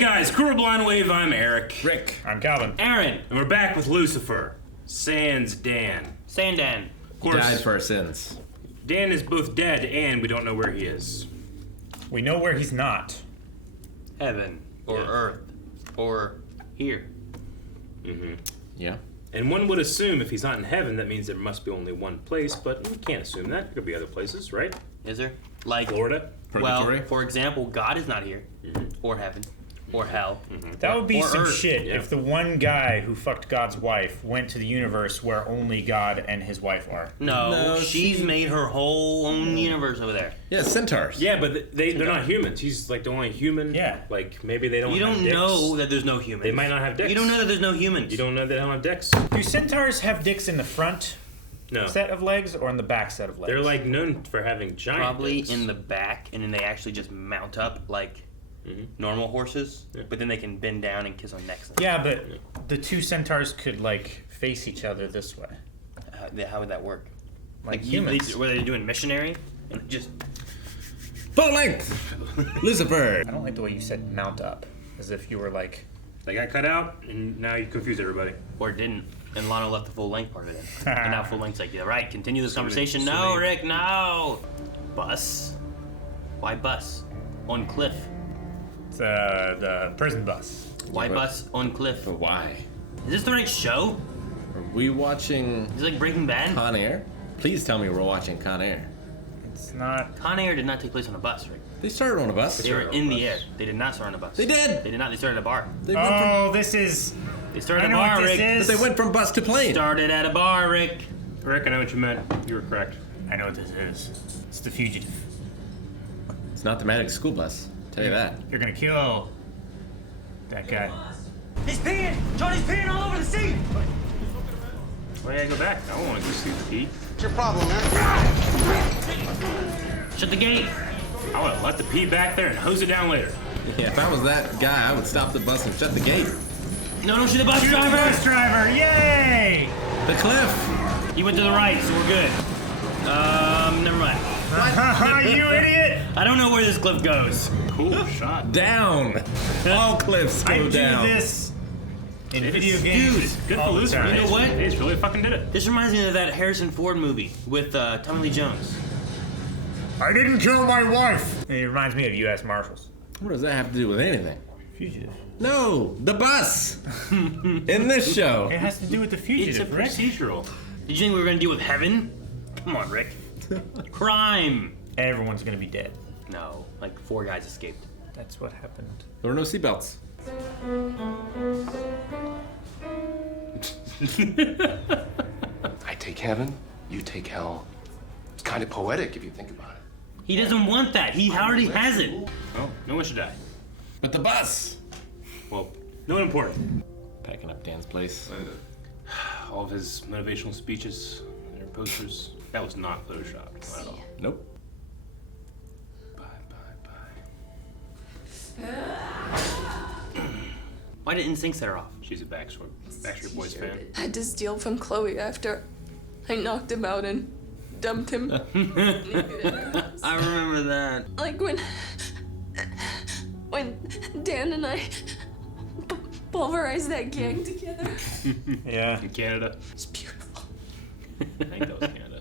guys, Crew Blind Wave, I'm Eric. Rick. I'm Calvin. Aaron. And we're back with Lucifer. Sans Dan. Sandan. Of course, Died for our sins. Dan is both dead and we don't know where he is. We know where he's not. Heaven. Or Yeah. Earth. Or here. Mm-hmm. Yeah. And one would assume if he's not in heaven, that means there must be only one place, but we can't assume that. There could be other places, right? Is there? Like, Florida? Purgatory? well, for example, God is not here. Or heaven. Or hell. That would be Or some Earth, shit yeah. if the one guy who fucked God's wife went to the universe where only God and his wife are. No, she's she- made her whole own universe over there. Yeah, centaurs. Yeah, but they're not humans. He's like the only human. Yeah. Like maybe they don't You have don't dicks. know that there's no humans. They might not have dicks. You don't know that there's no humans. You don't know they don't have dicks. Do centaurs have dicks in the front No. set of legs or in the back set of legs? They're like known for having giant Probably dicks. in the back, and then they actually just mount up like normal horses, Yeah. but then they can bend down and kiss on necks. Yeah, but the two centaurs could like face each other this way. How would that work? Like You- humans. were they doing missionary? And just Full length. Lucifer. I don't like the way you said mount up. As if you were like, They got cut out, and now you confuse everybody. or didn't, and Lana left the full length part of it in. And now full length's like, yeah, right. Continue this conversation. so No, many- Rick, no. Bus. Why bus? On cliff. it's the prison bus. Why but- bus on cliff? But why? Is this the right show? Are we watching Is it like Breaking Bad? Con Air? Please tell me we're watching Con Air. It's not. Con Air did not take place on a bus, Rick. They started on a bus. They were in the air. They did not start on a bus. They did. They did not. They started at a bar. They went from, Oh, this is. They started I at a know bar, what this Rick. is. but they went from bus to plane. Started at a bar, Rick. Rick, I know what you meant. You were correct. I know what this is. It's the fugitive. It's not the Magic School Bus. Tell you that. You're gonna kill that guy. He's peeing! Johnny's peeing all over the seat! Why gotta go back? I don't want to go see the pee. What's your problem, man? Shut the gate! I want to let the pee back there and hose it down later. Yeah, if I was that guy, I would stop the bus and shut the gate. No, don't shoot the bus Bus driver! driver, yay! The cliff. He went to the right, so we're good. Never mind. You idiot! I don't know where this cliff goes. Cool shot. Down. All cliffs go I do down. this in video Dude, games. good all for the Lucifer. time. You know what? They just really fucking did it. This reminds me of that Harrison Ford movie with Tommy Lee Jones. I didn't kill my wife. It reminds me of U.S. Marshals. What does that have to do with anything? Fugitive. No, the bus. In this show. It has to do with the It's a fugitive, Rick. procedural. Did you think we were gonna deal with heaven? Come on, Rick. Crime! Everyone's gonna be dead. No, like 4 guys escaped. That's what happened. There were no seatbelts. I take heaven, you take hell. It's kind of poetic if you think about it. He doesn't want that. He already has it. Oh, no one should die. But the bus. Well, no one important. Packing up Dan's place. All of his motivational speeches, their posters. That was not photoshopped. Not at all. Nope. Bye, bye, bye. Why did NSYNC set her off? She's a Backstreet Boys fan. I had to steal from Chloe after I knocked him out and dumped him. I remember that. Like when Dan and I pulverized that gang together. Yeah. In Canada. It's beautiful. I think that was Canada.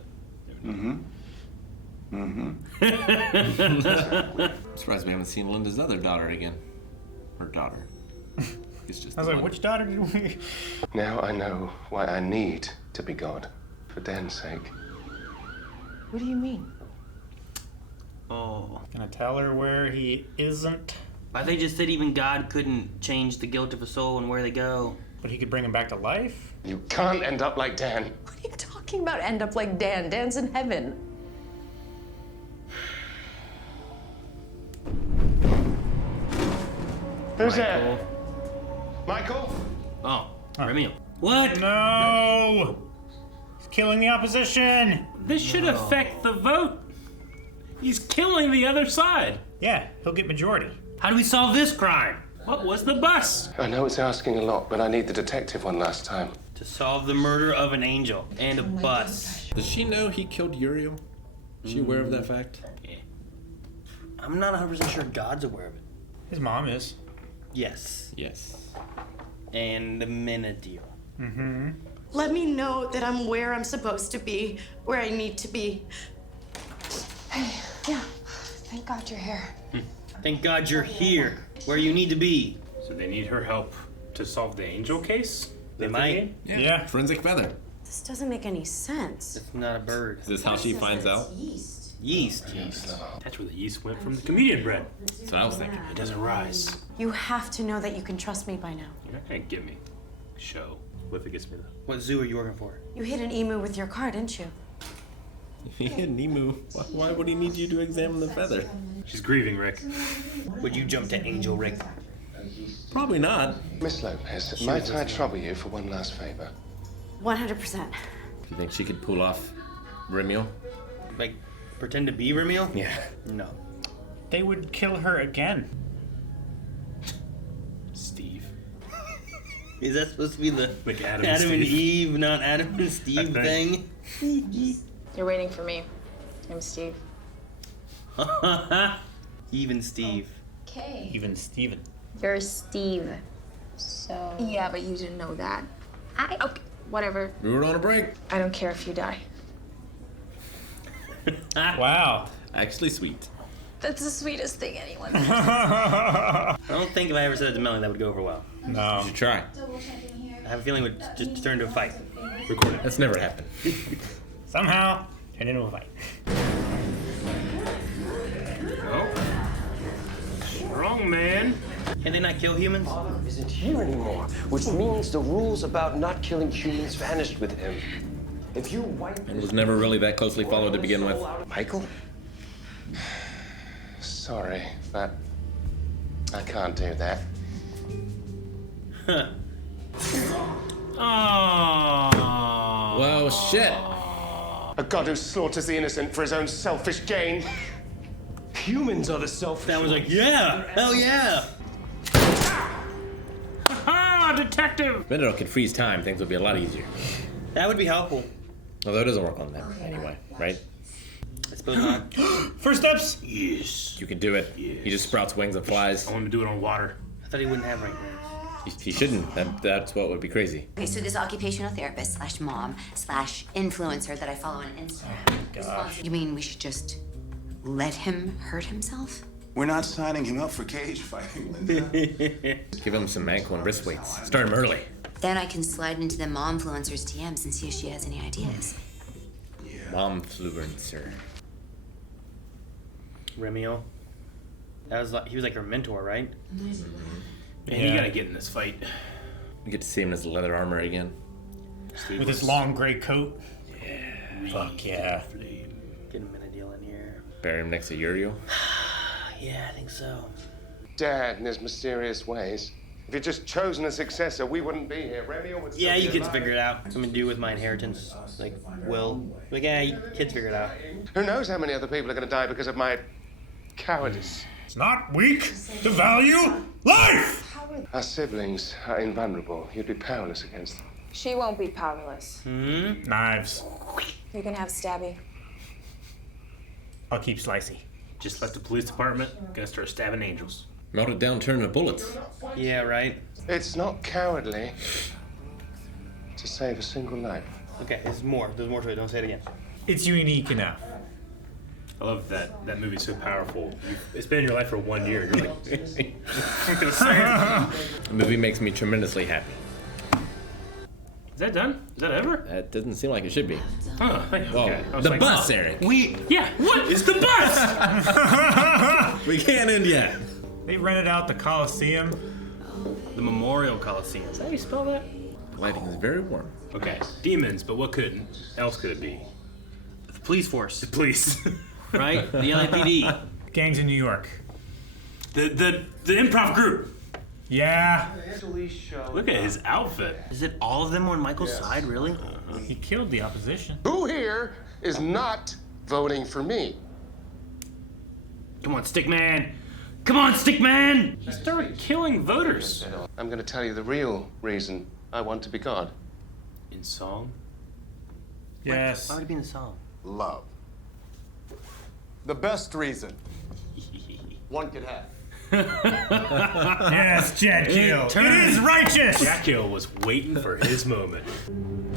Surprised we haven't seen Linda's other daughter again. Her daughter. It's just I was the like, one. which daughter did we? Now I know why I need to be God, for Dan's sake. What do you mean? Oh. Gonna tell her where he isn't, I think just said even God couldn't change the guilt of a soul and where they go. but he could bring him back to life. You can't end up like Dan. What are you talking about? End up like Dan. Dan's in heaven. Who's there? Michael? Oh, Remy. What? No! He's killing the opposition! This should affect the vote. He's killing the other side. Yeah, he'll get majority. How do we solve this crime? What was the bus? I know it's asking a lot, but I need the detective one last time. To solve the murder of an angel and a bus. Does she know he killed Uriel? Is she aware of that fact? Yeah. I'm not 100% sure God's aware of it. His mom is. Yes. Yes. And Amenadiel. Let me know that I'm where I'm supposed to be, where I need to be. Yeah. Thank God you're here. Thank God you're here, where you need to be. So they need her help to solve the angel case? They might. Yeah. Forensic feather. This doesn't make any sense. It's not a bird. Is this how she finds out? Yeast. Yeast. That's where the yeast went from the comedian bread. That's what I was thinking. It doesn't rise. You have to know that you can trust me by now. You're not gonna get me. Show. What if it gets me though? What zoo are you working for? You hit an emu with your car, didn't you? Nemu. Why would he need you to examine the feather? She's grieving, Rick. Would you jump to Angel, Rick? Probably not. Miss Lopez, might I trouble you for one last favor? 100%. Do you think she could pull off Remiel? Like, pretend to be Remiel? Yeah. No. They would kill her again. Steve. Is that supposed to be the Like Adam Adam and Steve. Eve, not Adam and Steve I thing? You're waiting for me. I'm Steve. Eve and Steve. Okay. Even Steven. You're Steve. So. Yeah, but you didn't know that. Okay, whatever. We were on a break. I don't care if you die. Wow. Actually sweet. That's the sweetest thing anyone. I don't think if I ever said it to Melanie that would go over well. No. You should try. I have a feeling it would just turn into a fight. Record it. That's never happened. Somehow, turn into a fight. No. Strong man. Can they not kill humans? Isn't here anymore, which means the rules about not killing humans vanished with him. If you wipe And was never really that closely followed to begin with. Michael? Sorry, but I can't do that. Oh. Well, shit. A god who slaughters the innocent for his own selfish gain. humans are the selfish That was like, yeah, hell yeah. Ah, detective! If Benito could freeze time, things would be a lot easier. That would be helpful. Although it doesn't work on that anyway, right? I suppose not. First steps. Yes. You could do it. He just sprouts wings and flies. I want him to do it on water. I thought he wouldn't have right now. He shouldn't. That's what would be crazy. Okay, so this occupational therapist slash mom slash influencer that I follow on Instagram. You mean we should just let him hurt himself? We're not signing him up for cage fighting, Linda. Give him some ankle and wrist weights. Start him early. Then I can slide into the mom influencer's DMs and see if she has any ideas. Momfluencer. Remiel. That was like, he was like her mentor, right? Man, you gotta get in this fight. You get to see him in his leather armor again. With his long gray coat. Yeah. Fuck yeah. Get him in a deal in here. Bury him next to Uriel. Yeah, I think so. Dad, in his mysterious ways. If you'd just chosen a successor, we wouldn't be here. Remiel would still Yeah, be you kids alive. figure it out. I'm gonna do with my inheritance. Like, will. Like, yeah, you kids figure it out. Who knows how many other people are going to die because of my cowardice? It's not weak to value life! Our siblings are invulnerable. You'd be powerless against them. She won't be powerless. Knives. You can have Stabby. I'll keep Slicey. Just left the police department. Gonna start stabbing angels. Melted down, turn of bullets. Yeah, right. It's not cowardly to save a single life. Okay, there's more. There's more to it. Don't say it again. It's unique enough. I love that. That movie's so powerful. It's been in your life for 1 year. You're like, I'm gonna say it. The movie makes me tremendously happy. Is that done? Is that ever? That doesn't seem like it should be. Oh, thank you. Whoa. Okay. I was The like, bus, oh, Eric. Yeah, what is the bus? We can't end yet. They rented out the Coliseum. The Memorial Coliseum. Is that how you spell that? The lighting is very warm. Okay, demons, but what else could it be? The police force, Police. right? The LAPD. Gangs in New York. the improv group. Yeah. Look at his outfit. Is it all of them on Michael's side, really? He killed the opposition. Who here is not voting for me? Come on, Stickman. Come on, Stickman. He started killing voters. I'm going to tell you the real reason I want to be God. In song? Yes. Why would it be in the song? Love. The best reason one could have. Yes, Jackkill. It is righteous. Jackkill was waiting for his moment.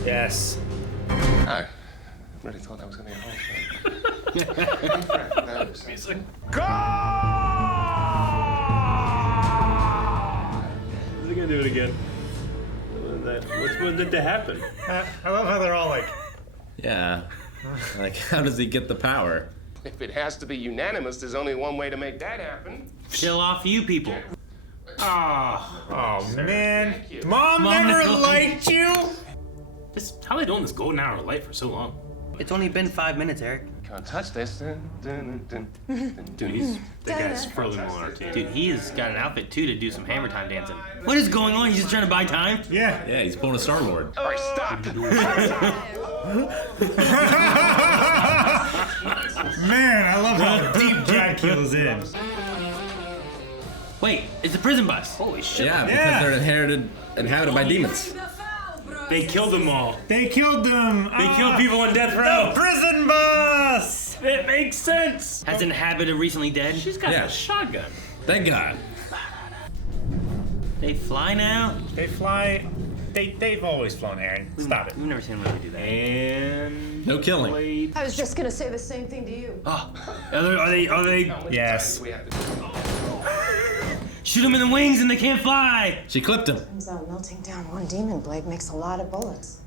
Yes. I really thought that was going to be a whole thing. Music. Is he gonna do it again? When did that happen? I love how they're all like, Yeah. Like, how does he get the power? If it has to be unanimous, there's only one way to make that happen. Chill off, you people. oh man. Mom never liked you? How are they doing this golden hour of light for so long? It's only been 5 minutes, Eric. Can't touch this. Dude, that guy's furthermore on our team. Dude, he's got an outfit too to do some hammer time dancing. What is going on? He's just trying to buy time? Yeah. Yeah, he's pulling a Star-Lord. All right, stop. Man, I love how deep Jackkill is in. Wait, it's the prison bus. Holy shit. Yeah, because they're inhabited by demons. They killed them all. They killed them. They killed people on death row. The prison bus. It makes sense. Has inhabited recently dead? She's got a shotgun. Thank God. They fly now? They fly. They've always flown, Aaron. Stop it. We've never seen them really do that. And no killing. I was just gonna say the same thing to you. Oh, are they? Yes. Shoot them in the wings and they can't fly. She clipped him. Turns out melting down one demon blade makes a lot of bullets.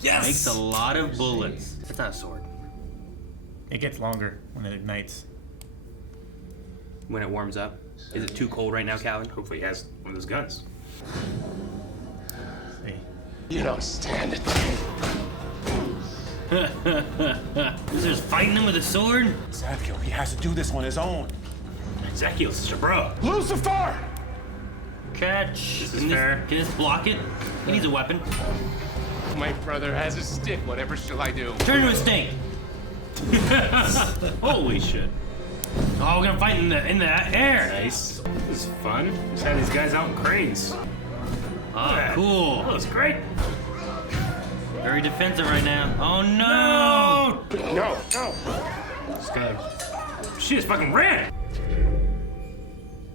Yes. Makes a lot of bullets. That's not a sword. It gets longer when it ignites. When it warms up. Is it too cold right now, Calvin? Hopefully he has one of those guns. You don't stand it. Is there fighting him with a sword? Zakiel, he has to do this on his own. Zakiel's such a bro. Lucifer! Catch. This is fair. Can this block it? He needs a weapon. My brother has a stick. Whatever shall I do? Turn to a stink. Holy shit. Oh, we're gonna fight in the air. Nice. This is fun. Just had these guys out in cranes. Oh, cool. That was great. Very defensive right now. Oh no! No. This guy. She just fucking ran.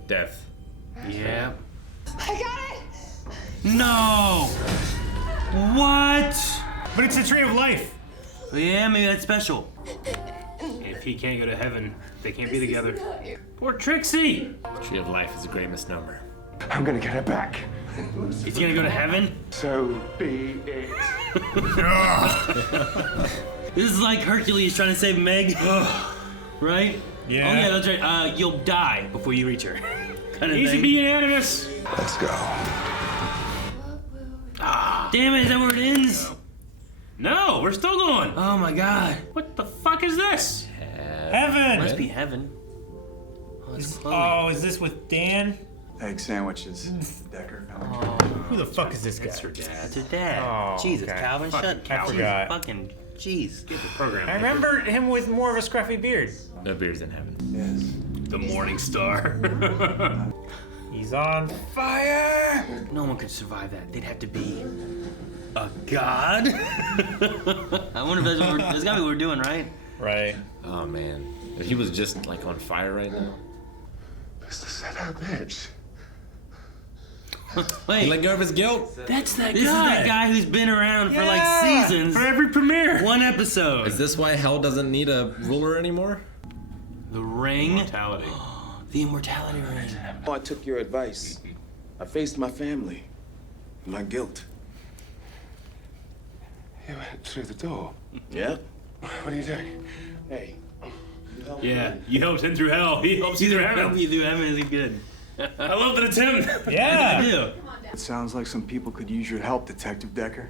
Death. Yeah. I got it! No! What? But it's a tree of life. Yeah, maybe that's special. If he can't go to heaven, they can't be together. Poor Trixie. Tree of life is a great misnomer. I'm gonna get her back. Is he gonna go to heaven? So be it. This is like Hercules trying to save Meg. Right? Yeah. Oh yeah, that's right. You'll die before you reach her. Kind of Easy thing. be unanimous. Let's go. Damn it, is that where it ends? No, we're still going. Oh my god. What the fuck is this? Heaven. Must be heaven. Oh, it's Chloe. Oh, is this with Dan? Egg sandwiches. Decker. Who the fuck is this guy? It's her dad. It's her dad. Oh, Jesus, okay. Calvin, shut I forgot. Fucking jeez. Get the program. I remember him with more of a scruffy beard. No beers in heaven. Yes. The Morning Star. He's on fire. No one could survive that. They'd have to be a god. I wonder if that's gotta be what we're doing, right? Right. Oh man. If he was just like on fire right now. Mr. Setup bitch. He Wait, let go of his guilt. That's that this is that guy who's been around for like seasons. For every premiere. One episode. Is this why hell doesn't need a ruler anymore? The ring? Mortality. The immortality ring. I took your advice. I faced my family. My guilt. You went through the door. Yeah? What are you doing? Hey. Yeah, you helped him through hell. He helps you through Help heaven. you do heaven is good. I love that it's him. I Yeah. do. It sounds like some people could use your help, Detective Decker.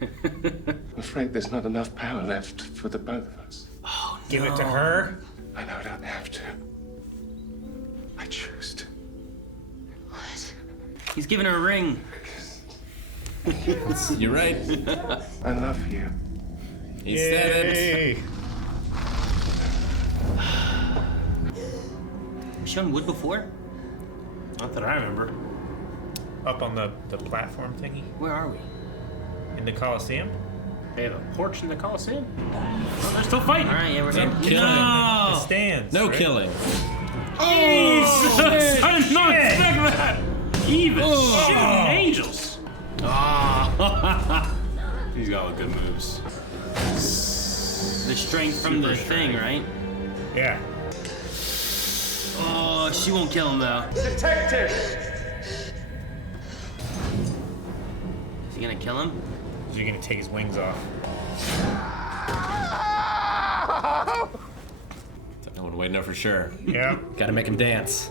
I'm afraid there's not enough power left for the both of us. Oh, Give it to her. I know I don't have to. I choose to. He's giving her a ring. You're right. I love you. He said it. Yay. Was she on wood before? Not that I remember. Up on the platform thingy Where are we? in the Coliseum. They have a porch in the Coliseum. Oh, they're still fighting. All right, yeah, we're No here. killing. The No. stands. No right? killing. Jesus! I did not expect that! Even shooting angels! Ah! He's got all the good moves. The strength from the thing, right? Yeah. Oh, she won't kill him though. Detective! Is he gonna kill him? Is he gonna take his wings off? No one would know for sure. Yeah. Gotta make him dance.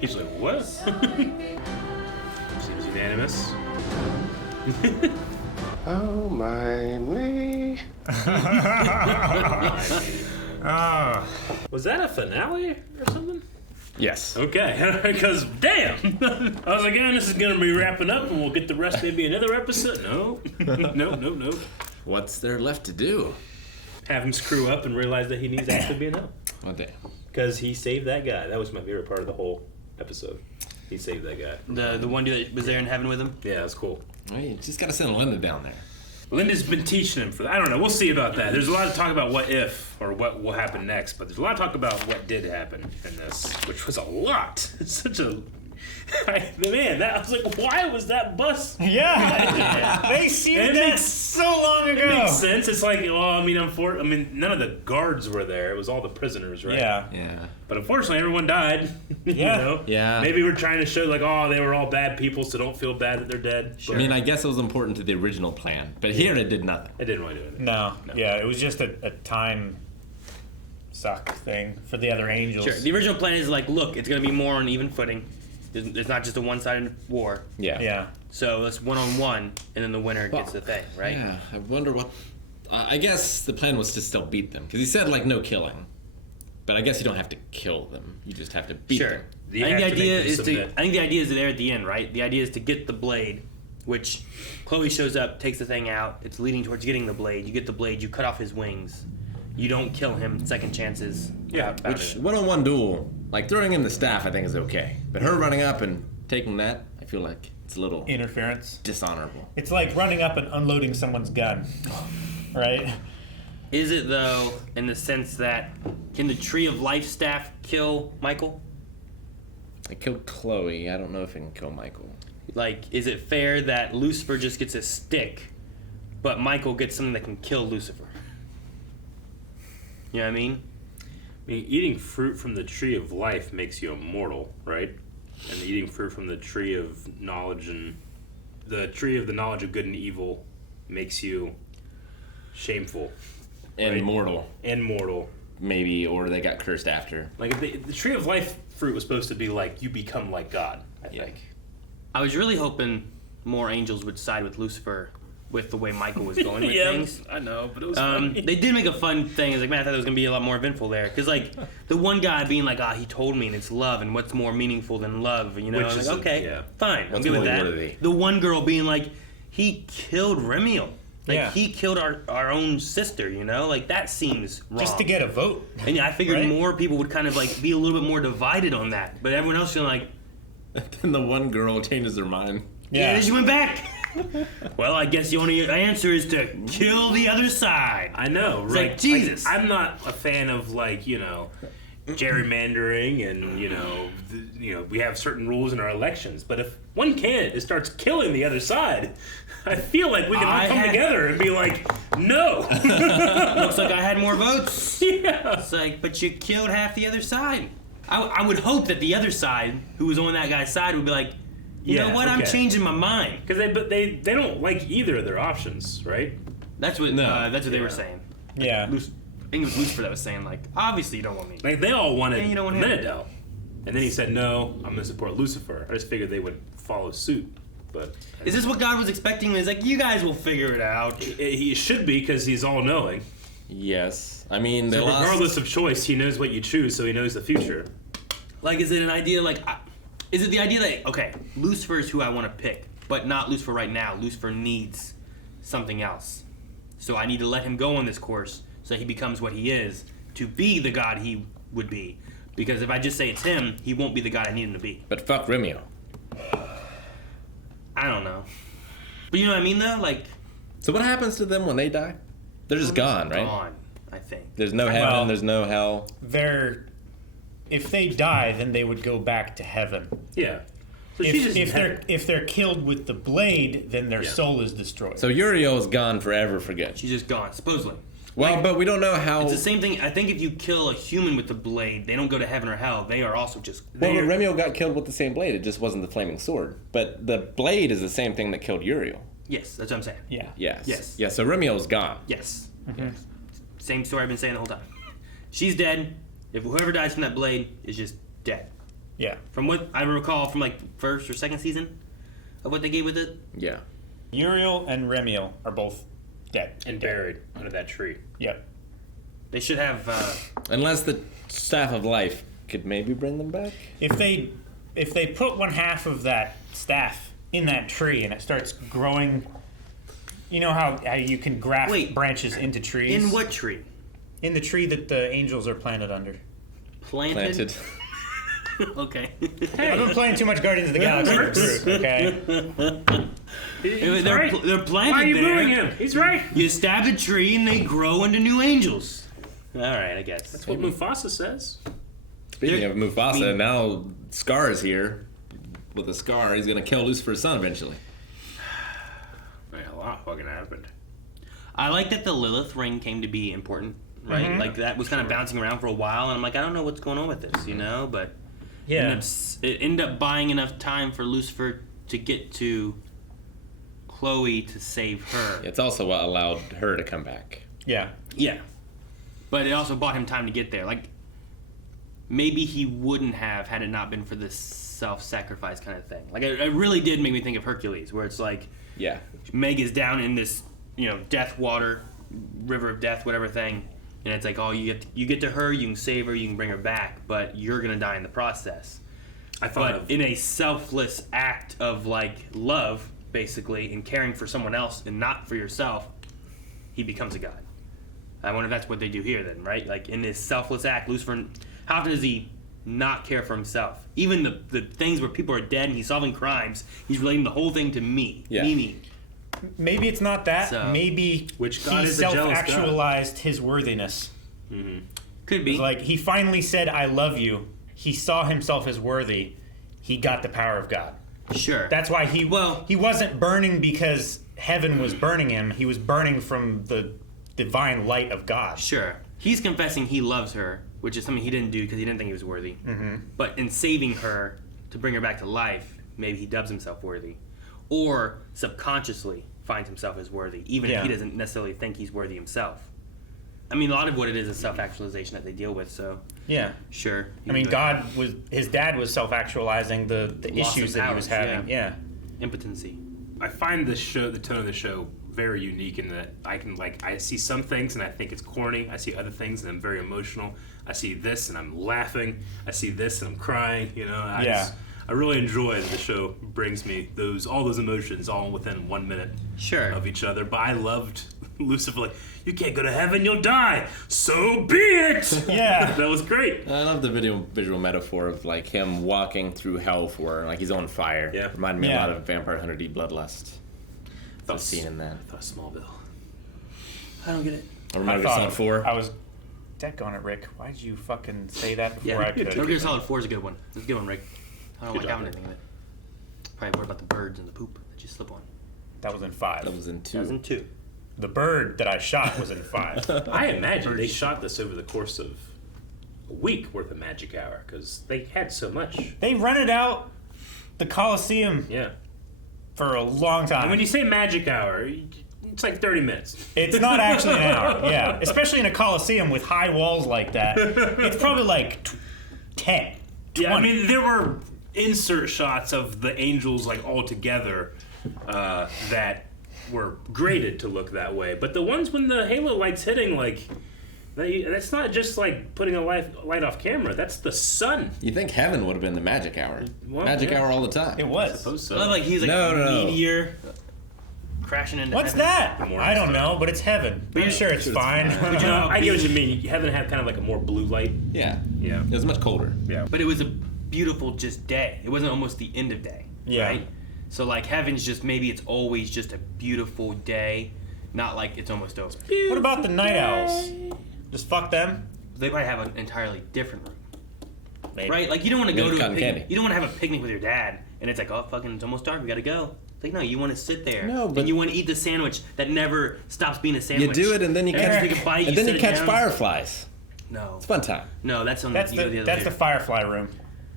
He's like, what? Seems unanimous. Oh my me. Was that a finale or something? Yes. Okay, because damn, I was like, yeah, this is gonna be wrapping up, and we'll get the rest maybe another episode. No, no. What's there left to do? Have him screw up and realize that he needs to actually be enough. What day? Because he saved that guy. That was my favorite part of the whole episode. He saved that guy. The one dude that was there in heaven with him? Yeah, that's cool. Well, you just gotta send Linda down there. Linda's been teaching him for that. I don't know. We'll see about that. There's a lot of talk about what if or what will happen next, but there's a lot of talk about what did happen in this, which was a lot. It's such a... Man, I was like, why was that bus? Yeah, they seen that so long ago. It makes sense. It's like, well, I mean, none of the guards were there. It was all the prisoners, right? Yeah. But unfortunately, everyone died. Yeah. You know? Yeah. Maybe we're trying to show like, oh, they were all bad people, so don't feel bad that they're dead. I mean, I guess it was important to the original plan, but here it did nothing. It didn't really do anything. No. Yeah, it was just a time suck thing for the other angels. Sure. The original plan is like, look, it's gonna be more on even footing. It's not just a one-sided war. Yeah. So it's one-on-one, and then the winner gets the thing, right? Yeah, I wonder what... I guess the plan was to still beat them, because he said, like, no killing. But I guess you don't have to kill them. You just have to beat them. I think the idea is there at the end, right? The idea is to get the blade, which Chloe shows up, takes the thing out. It's leading towards getting the blade. You get the blade, you cut off his wings. You don't kill him, second chances. Yeah, which one-on-one duel, like throwing him the staff, I think is okay. But her running up and taking that, I feel like it's a little interference, dishonorable. It's like running up and unloading someone's gun, right? Is it though, in the sense that can the Tree of Life staff kill Michael? It killed Chloe. I don't know if it can kill Michael. Like, is it fair that Lucifer just gets a stick, but Michael gets something that can kill Lucifer? You know what I mean? I mean, eating fruit from the tree of life makes you immortal, right? And eating fruit from the tree of knowledge and the tree of the knowledge of good and evil makes you shameful. And right? mortal. And mortal. Maybe, or they got cursed after. Like, the tree of life fruit was supposed to be like, you become like God, I think. I was really hoping more angels would side with Lucifer with the way Michael was going with things. I know, but it was funny. They did make a fun thing. It's like, man, I thought there was going to be a lot more eventful there. Because, like, the one guy being like, he told me, and it's love, and what's more meaningful than love, you know? Which I'm is like, okay, fine, I'm What's good with more that. worthy? The one girl being like, he killed Remiel. Like, he killed our own sister, you know? Like, that seems wrong. Just to get a vote. And yeah, I figured right? more people would kind of, like, be a little bit more divided on that. But everyone else feeling like... Then the one girl changes her mind. Yeah, and then she went back. Well, I guess the only answer is to kill the other side. I know, It's right? like, Jesus. I'm not a fan of, like, you know, gerrymandering and, you know, we have certain rules in our elections. But if one candidate starts killing the other side, I feel like we can all come together and be like, no. Looks like I had more votes. Yeah. It's like, but you killed half the other side. I would hope that the other side, who was on that guy's side, would be like, you know what? I'm changing my mind. Because they don't like either of their options, right? That's what they were saying. Yeah. I think it was Lucifer that was saying, like, obviously you don't want me. Like, they all wanted Yeah, you don't want him. Menadel. And then he said, no, I'm going to support Lucifer. I just figured they would follow suit. But is this what God was expecting? He's like, you guys will figure it out. He should be, because he's all-knowing. Yes. I mean, they so lost... regardless of choice, he knows what you choose, so he knows the future. Like, is it an idea, like... Is it the idea that, okay, Lucifer is who I want to pick, but not Lucifer right now. Lucifer needs something else. So I need to let him go on this course so he becomes what he is to be the God he would be. Because if I just say it's him, he won't be the God I need him to be. But fuck Remiel. I don't know. But you know what I mean, though? Like... So what happens to them when they die? They're just gone, right? Gone, I think. There's no heaven, there's no hell. They're if they die, then they would go back to heaven. Yeah. So she's just If they're killed with the blade, then their Yeah. soul is destroyed. So Uriel's gone forever for good. She's just gone, supposedly. Well, but we don't know how. It's the same thing. I think if you kill a human with the blade, they don't go to heaven or hell. They are also just. Well, but Remiel got killed with the same blade. It just wasn't the flaming sword. But the blade is the same thing that killed Uriel. Yes, that's what I'm saying. Yeah. Yes. Yes. Yeah. So Remiel's gone. Yes. Same story I've been saying the whole time. She's dead. If whoever dies from that blade is just dead. Yeah. From what I recall from like first or second season of what they gave with it. Yeah. Uriel and Remiel are both dead. and buried under that tree. Yep. They should have. Unless the Staff of Life could maybe bring them back. If they put one half of that staff in that tree and it starts growing, you know how you can graft branches into trees? In what tree? In the tree that the angels are planted under. Planted. Okay. I've been playing too much Guardians of the Galaxy for Groot, okay? They're planted Why are you there. booing him? He's right. You stab a tree and they grow into new angels. All right, I guess. That's what Mufasa says. Speaking of Mufasa, now Scar is here. With a scar, he's gonna kill Lucifer's son eventually. Man, a lot fucking happened. I like that the Lilith ring came to be important, right? Mhm. Like that was kind of bouncing around for a while, and I'm like, I don't know what's going on with this, you know? But Yeah. it ended up buying enough time for Lucifer to get to Chloe to save her. It's also what allowed her to come back. Yeah. Yeah. But it also bought him time to get there. Like, maybe he wouldn't have had it not been for this self-sacrifice kind of thing. Like, it really did make me think of Hercules, where it's like, yeah, Meg is down in this, death water, river of death, whatever thing, and it's like, oh, you get to her, you can save her, you can bring her back, but you're gonna die in the process. But in a selfless act of like love, basically, and caring for someone else and not for yourself, he becomes a god. I wonder if that's what they do here then, right? Like in this selfless act, Lucifer, how often does he not care for himself? Even the things where people are dead and he's solving crimes, he's relating the whole thing to me. Yeah. Me. Maybe it's not that. So- Maybe Which God he is a jealous God? self-actualized his worthiness. Mm-hmm. Could be. Like he finally said, "I love you." He saw himself as worthy. He got the power of God. Sure. That's why he wasn't burning because heaven was burning him. He was burning from the divine light of God. Sure. He's confessing he loves her, which is something he didn't do because he didn't think he was worthy. Mhm. But in saving her to bring her back to life, maybe he dubs himself worthy. Or subconsciously finds himself as worthy, even if he doesn't necessarily think he's worthy himself. I mean, a lot of what it is self-actualization that they deal with, so... Yeah. Sure. I mean, his dad was self-actualizing the Loss issues of that he was powers, having. Yeah. Impotency. I find the tone of the show very unique in that I see some things and I think it's corny. I see other things and I'm very emotional. I see this and I'm laughing. I see this and I'm crying. I really enjoy that the show brings me all those emotions all within 1 minute of each other. But I loved Lucifer, like, you can't go to heaven, you'll die. So be it. Yeah. That was great. I love the visual metaphor of like him walking through hell for like he's on fire. Yeah. Reminded me a lot of Vampire Hunter D Bloodlust. I've seen in that. I thought Smallville. I don't get it. I remember Solid 4. I was deck on it, Rick. Why did you fucking say that before I could? Metal Gear Solid 4 is a good one. It's a good one, Rick. I don't Good like job, having anything in it. Probably worried about the birds and the poop that you slip on. That was in 5. That was in 2. That was in 2. The bird that I shot was in 5. I imagine they shot this over the course of a week worth of Magic Hour because they had so much. They rented out the Coliseum for a long time. And when you say Magic Hour, it's like 30 minutes. It's not actually an hour, yeah. Especially in a Coliseum with high walls like that. It's probably like 10, 20. Yeah, I mean, there were insert shots of the angels like all together that were graded to look that way. But the ones when the halo light's hitting, like, that's not just like putting a light off camera. That's the sun. You think heaven would have been the Magic Hour? Well, Magic yeah. Hour all the time. It was. I suppose so. I love, like, he's like No. meteor crashing into What's heaven. that? I don't know, but it's heaven. I'm sure it's fine. But you know, I get what you mean. Heaven had kind of like a more blue light. Yeah. Yeah. It was much colder. Yeah. But it was a beautiful just day. It wasn't almost the end of day. Yeah. Right? So like heaven's just maybe it's always just a beautiful day, not like it's almost over. What about the night owls? Just fuck them? They probably have an entirely different room. Maybe. Right? Like you don't want to go to a cotton picnic. candy. You don't want to have a picnic with your dad, and it's like, oh fucking, it's almost dark. We gotta go. It's like no, you want to sit there. No, but and you want to eat the sandwich that never stops being a You sandwich. do it, and then you catch, take a bite, and then set you it catch down. fireflies. No, It's a fun time. no, that's on That's you go the other that's way. the firefly room.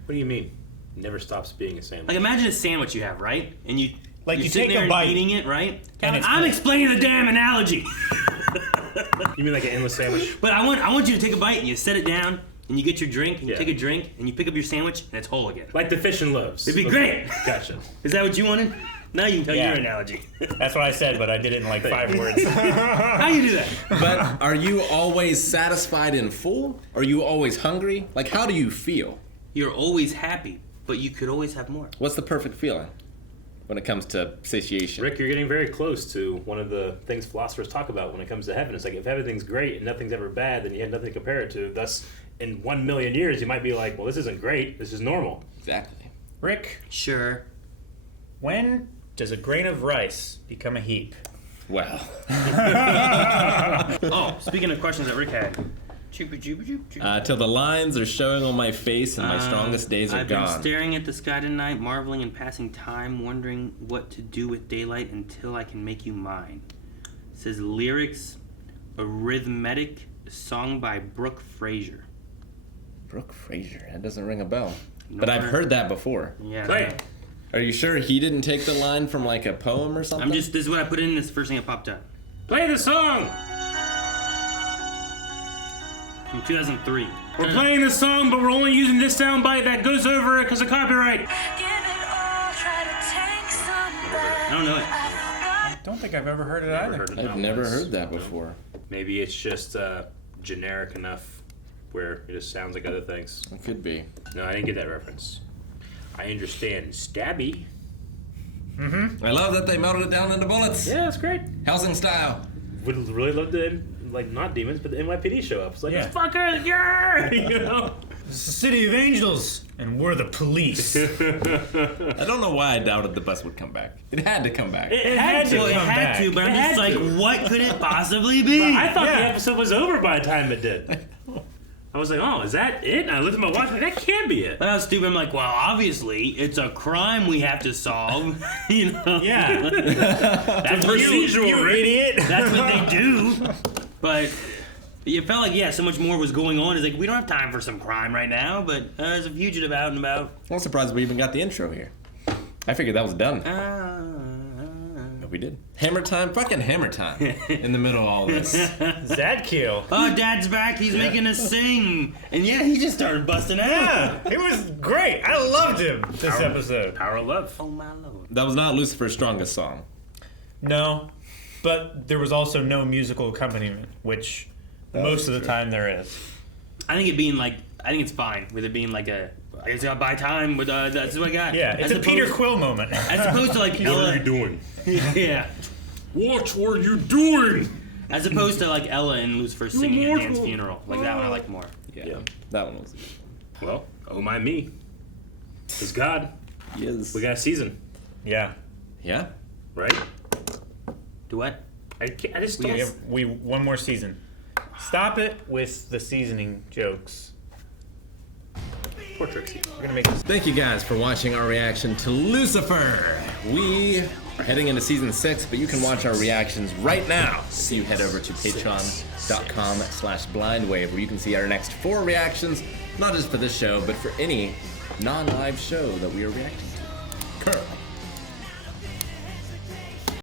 What do you mean? Never stops being a sandwich. Like imagine a sandwich you have, right? And you're you sitting take there a and bite, eating it, right? and it's I'm full. explaining the damn analogy. You mean like an endless sandwich? But I want you to take a bite and you set it down and you get your drink and you Yeah. take a drink and you pick up your sandwich and it's whole again. Like the fish and loaves. It'd be great. Gotcha. Is that what you wanted? Now you can tell Yeah. your analogy. That's what I said, but I did it in like 5 words. How you do that? But are you always satisfied and full? Are you always hungry? Like, how do you feel? You're always happy, but you could always have more. What's the perfect feeling when it comes to satiation? Rick, you're getting very close to one of the things philosophers talk about when it comes to heaven. It's like if everything's great and nothing's ever bad, then you have nothing to compare it to. Thus, in 1 million years, you might be like, well, this isn't great. This is normal. Exactly. Rick, Sure. when does a grain of rice become a heap? Well, Oh, speaking of questions that Rick had. till the lines are showing on my face and my strongest days are I've gone. been staring at the sky tonight, marveling and passing time, wondering what to do with daylight until I can make you mine. It says lyrics, arithmetic, song by Brooke Fraser. Brooke Fraser. That doesn't ring a bell. No But I've wonder- heard that before. Yeah. Play. Are you sure he didn't take the line from like a poem or something? This is what I put in, this is the first thing that popped up. Play the song. From 2003. We're playing the song, but we're only using this sound bite that goes over it because of copyright. I don't know it. I don't think I've ever heard it either. I've never heard that before. Maybe it's just generic enough where it just sounds like other things. It could be. No, I didn't get that reference. I understand stabby. I love that they melted it down into bullets. Yeah, that's great. Housing style. Would really love to, like, not demons, but the NYPD show up. It's like, Yeah. it's fuckers, yeah! You know? It's the city of angels, and we're the police. I don't know why I doubted the bus would come back. It had to come back. It had to Well, it come had back. to, but I'm It just had like, to. what could it possibly be? I thought Yeah. the episode was over by the time it did. I was like, oh, is that it? And I looked at my watch, like, that can't be it. But I was stupid. I'm like, well, obviously, it's a crime we have to solve. You know? Yeah. That's procedural, you Rick. idiot. That's what they do. But you felt like, yeah, so much more was going on. It's like, we don't have time for some crime right now, but there's a fugitive out and about. I'm surprised we even got the intro here. I figured that was done. But we did. Hammer time? Fucking hammer time. In the middle of all this. Zadkill. Oh, Dad's back. He's making us sing. And yeah, he just started busting out. Yeah, it was great. I loved him this episode. Power of love. Oh, my Lord. That was not Lucifer's strongest song. No, but there was also no musical accompaniment, which most of the time there is. I think I think it's fine with it being like a, I guess I gotta buy time, but that's what I got. Yeah, it's As a Peter opposed- Quill moment. As opposed to like What Ella. are you doing? Yeah. What were you doing? As opposed to like Ella and Lucifer singing at Dan's funeral. Like that one I like more. Yeah. That one was. Well, oh my me. It's God. Yes. We got a season, Yeah. Yeah? right? Do what? I just don't. We one more season. Stop it with the seasoning jokes. Poor Trixie. We're gonna make this. Thank you guys for watching our reaction to Lucifer. We are heading into season 6, but you can watch our reactions right now. So you head over to patreon.com/blindwave where you can see our next 4 reactions, not just for this show, but for any non-live show that we are reacting to currently.